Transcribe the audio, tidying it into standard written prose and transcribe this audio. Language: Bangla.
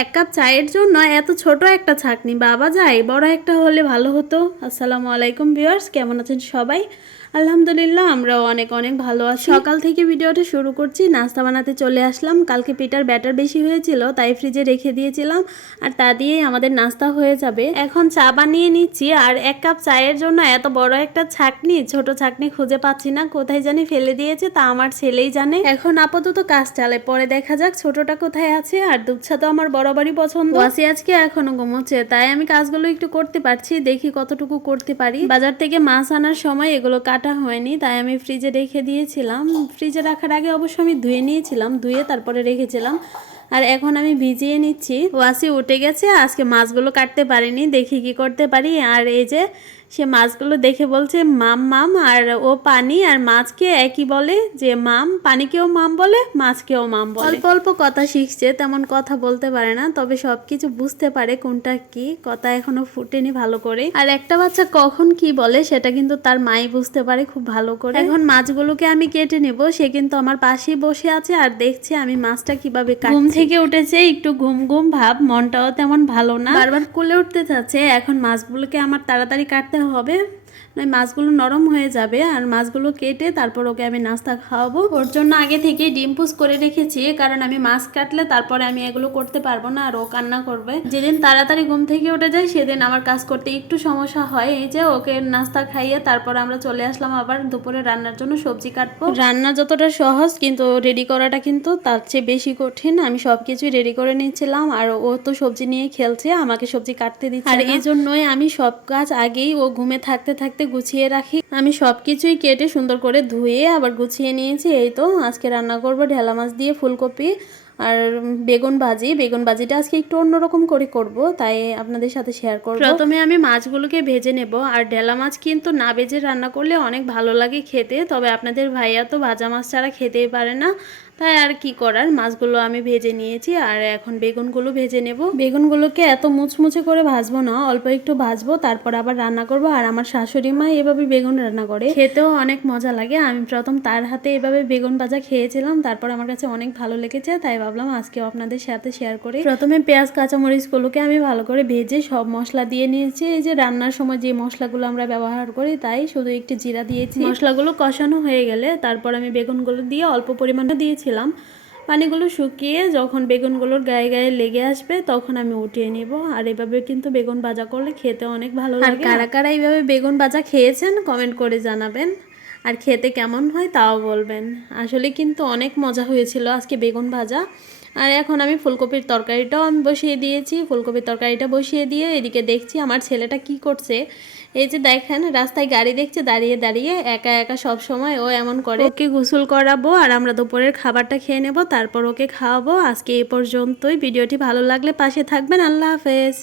এক কাপ চায়ের জন্য এত ছোট একটা ছাঁকনি, বাবা যায় বড় একটা হলে ভালো হতো। আসসালামু আলাইকুম ভিউয়ার্স, কেমন আছেন সবাই? আলহামদুলিল্লাহ, আমরাও অনেক অনেক ভালো আছি। সকাল থেকে ভিডিওটা শুরু করছি, নাস্তা বানাতে চলে আসলাম। কালকে পিঠার ব্যাটার বেশি হয়েছিল, তাই ফ্রিজে রেখে দিয়েছিলাম, আর তা দিয়েই আমাদের নাস্তা হয়ে যাবে। এখন চা বানিয়ে নিচ্ছি, আর এক কাপ চায়ের জন্য এত বড় একটা ছাঁকনি, ছোট ছাঁকনি খুঁজে পাচ্ছি না, কোথায় জানি ফেলে দিয়েছে, তা আমার ছেলেই জানে। এখন আপাতত কাজ চালে, পরে দেখা যাক ছোটটা কোথায় আছে। আর দুধ চা তো আমার বরাবরই পছন্দ। ওয়াসি আজকে এখনো ঘুমোচ্ছে, তাই আমি কাজগুলো একটু করতে পারছি, দেখি কতটুকু করতে পারি। বাজার থেকে মাছ আনার সময় এগুলো কাটা হয়নি, তাই আমি ফ্রিজে রেখে দিয়েছিলাম। ফ্রিজে রাখার আগে অবশ্য আমি ধুয়ে নিয়েছিলাম, ধুয়ে তারপরে রেখেছিলাম। আর এখন আমি ভিজিয়ে নিচ্ছি। ওয়াসি উঠে গেছে, আজকে মাছগুলো কাটতে পারিনি, দেখি কি করতে পারি। আর এই যে সে মাছগুলো দেখে বলছে মাম মাম, আর ও পানি আর মাছকে একই বলে, যে মাম, পানিকেও মাম বলে, মাছকেও মাম বলে। অল্প অল্প কথা শিখছে, তেমন কথা বলতে পারে না, তবে সবকিছু বুঝতে পারে কোনটা কি। কথা এখনো ফুটেনি ভালো করে। আর একটা বাচ্চা কখন কি বলে সেটা কিন্তু তার মাই বুঝতে পারে খুব ভালো করে। এখন মাছগুলোকে আমি কেটে নেব, সে কিন্তু আমার পাশেই বসে আছে আর দেখছে আমি মাছটা কিভাবে কাটছি। ঘুম থেকে উঠেছে, একটু ঘুম ঘুম ভাব, মনটাও তেমন ভালো না, বারবার কোলে উঠতে চাচ্ছে। এখন মাছগুলোকে আমার তাড়াতাড়ি কাটতে হবে, নয় মাছগুলো নরম হয়ে যাবে। আর মাছগুলো কেটে তারপর ওকে আমি নাস্তা খাওয়াবো। ওর জন্য আগে থেকে ডিম পুষ করে রেখেছি, কারণ আমি মাছ কাটলে তারপরে আমি এগুলো করতে পারবো না, আর ও কান্না করবে। যেদিন তাড়াতাড়ি ঘুম থেকে উঠে যায় সেদিন আমার কাজ করতে একটু সমস্যা হয়। এই যে ওকে নাস্তা খাইয়ে তারপর আমরা চলে আসলাম আবার দুপুরে রান্নার জন্য সবজি কাটবো। রান্না যতটা সহজ, কিন্তু রেডি করাটা কিন্তু তার চেয়ে বেশি কঠিন। আমি সবকিছুই রেডি করে নিচ্ছিলাম, আর ও তো সবজি নিয়ে খেলছে, আমাকে সবজি কাটতে দিচ্ছে। আর এই জন্যই আমি সব কাজ আগেই ও ঘুমে থাকতে থাকতে গুছিয়ে রাখি। আমি সবকিছুই কেটে সুন্দর করে ধুয়ে আবার গুছিয়ে নিয়েছি। এই তো আজকে রান্না করব ঢেলা মাছ দিয়ে ফুলকপি আর বেগুন ভাজি। বেগুন ভাজিটা আজকে একটু অন্যরকম করে করব, তাই আপনাদের সাথে শেয়ার করব। প্রথমে আমি মাছগুলোকে ভেজে নেব। আর ঢেলা মাছ কিন্তু না ভেজে রান্না করলে অনেক ভালো লাগে খেতে, তবে আপনাদের ভাইয়া তো ভাজা মাছ ছাড়া খেতেই পারে না, তাই আর কি করার। মাছগুলো আমি ভেজে নিয়েছি, আর এখন বেগুনগুলো ভেজে নেব। বেগুনগুলোকে এত মুচমুচে করে ভাজবো না, অল্প একটু ভাজবো, তারপর আবার রান্না করব। আর আমার শাশুড়ি মা এভাবে বেগুন রান্না করে, খেতেও অনেক মজা লাগে। আমি প্রথম তার হাতে এভাবে বেগুন ভাজা খেয়েছিলাম, তারপর আমার কাছে অনেক ভালো লেগেছে, তাই ভাবলাম আজকেও আপনাদের সাথে শেয়ার করি। প্রথমে পেঁয়াজ কাঁচামরিচগুলোকে আমি ভালো করে ভেজে সব মশলা দিয়ে নিয়েছি। এই যে রান্নার সময় যে মশলাগুলো আমরা ব্যবহার করি, তাই শুধু একটু জিরা দিয়েছি। মশলাগুলো কষানো হয়ে গেলে তারপর আমি বেগুনগুলো দিয়ে অল্প পরিমাণে দিয়েছিলাম। পানিগুলো শুকিয়ে যখন বেগুনগুলোর গায়ে গায়ে লেগে আসবে তখন আমি উঠিয়ে নিব। আর এভাবে কিন্তু বেগুন ভাজা করলে খেতে অনেক ভালো লাগে। আর কারা কারা এইভাবে বেগুন ভাজা খেয়েছেন কমেন্ট করে জানাবেন, আর খেতে কেমন হয় তাও বলবেন। আসলে কিন্তু অনেক মজা হয়েছিল আজকে বেগুন ভাজা। আর এখন আমি ফুলকপির তরকারিটাও আমি বসিয়ে দিয়েছি। ফুলকপির তরকারিটা বসিয়ে দিয়ে এদিকে দেখছি আমার ছেলেটা কি করছে। এই যে দেখেন রাস্তায় গাড়ি দেখছে দাঁড়িয়ে দাঁড়িয়ে, একা একা সব সময় ও এমন করে। ওকে গোসল করাবো আর আমরা দুপুরের খাবারটা খেয়ে নেব, তারপর ওকে খাওয়াবো। আজকে এই পর্যন্তই। ভিডিওটি ভালো লাগলে পাশে থাকবেন। আল্লাহ হাফেজ।